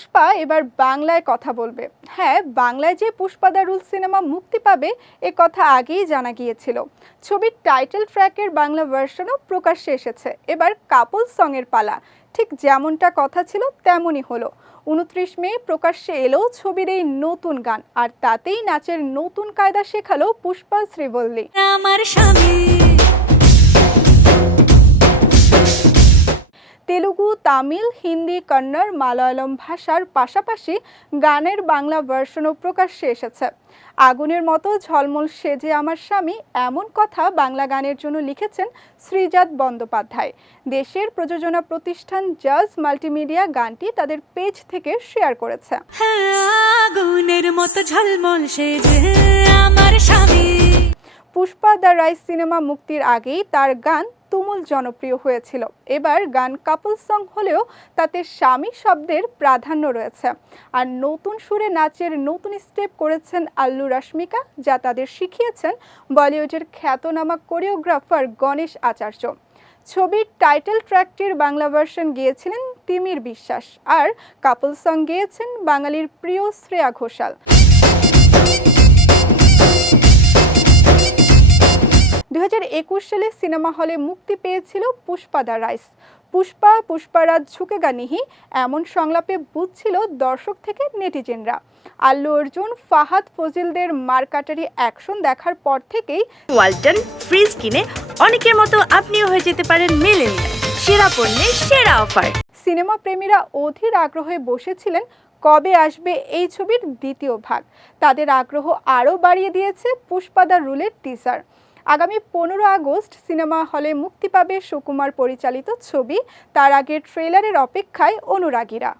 পুষ্পা এবার বাংলায় কথা বলবে। হ্যাঁ বাংলায় যে পুষ্পা দারুল সিনেমা মুক্তি পাবে, এ কথা আগেই জানা গিয়েছিল। ছবির টাইটেল ট্র্যাকের বাংলা ভার্সনও প্রকাশ্যে এসেছে। এবার কাপল সঙের পালা। ঠিক যেমনটা কথা ছিল, তেমনই হলো। উনত্রিশ মে প্রকাশ্যে এলো ছবির এই নতুন গান, আর তাতেই নাচের নতুন কায়দা শেখালো পুষ্পা শ্রীবল্লী। আমার স্বামী তেলুগু তামিল হিন্দি কন্নড় মালয়ালম ভাষার পাশাপাশি গানের বাংলা ভার্সনও প্রকাশ্যে এসেছে। আগুনের মতো ঝলমল সেজে আমার স্বামী এমন কথা বাংলা গানের জন্য লিখেছেন শ্রীজাত বন্দ্যোপাধ্যায়। দেশের প্রযোজনা প্রতিষ্ঠান জাজ মাল্টিমিডিয়া গানটি তাদের পেজ থেকে শেয়ার করেছে। হ্যাঁ, আগুনের মতো ঝলমল সেজে আমার স্বামী। পুষ্পা দ্য রাইস সিনেমা মুক্তির আগেই তার গান তুমুল জনপ্রিয় হয়েছিল। এবার গান কাপল সং হলেও তাতে স্বামী শব্দের প্রাধান্য রয়েছে। আর নতুন সুরে নাচের নতুন স্টেপ করেছেন আল্লু রশ্মিকা, যা তাদের শিখিয়েছেন বলিউডের খ্যাতনামা কোরিওগ্রাফার গণেশ আচার্য। ছবির টাইটেল ট্র্যাকটির বাংলা ভার্সন গিয়েছিলেন তিমির বিশ্বাস। আর কাপল সং গেয়েছেন বাঙালির প্রিয় শ্রেয়া ঘোষাল। সালে সিনেমা হলে মুক্তি পেয়েছিল পুষ্পা দ্য রাইস। পুষ্পা পুষ্পারাজ ঝুঁকেগা গানিহি এমন সংলাপে বুঝছিল দর্শক থেকে নেটিজেনরা। আল্লু অর্জুন ফাহাদ ফজিলদের মারকাটারি অ্যাকশন দেখার পর থেকেই ওয়ালটন ফ্রিজ কিনে অনেকের মতো আপনিও হয়ে যেতে পারেন মিলেনিয়াল। সেরা পণ্যের সেরা অফার। সিনেমা প্রেমীরা অধীর আগ্রহে বসেছিলেন কবে আসবে এই ছবির দ্বিতীয় ভাগ। তাদের আগ্রহ আরও বাড়িয়ে দিয়েছে পুষ্পাদা রুলের টিজার আগামী পনেরো আগস্ট সিনেমা হলে মুক্তি পাবে সুকুমার পরিচালিত ছবি, তার আগে ট্রেলারের অপেক্ষায় অনুরাগীরা।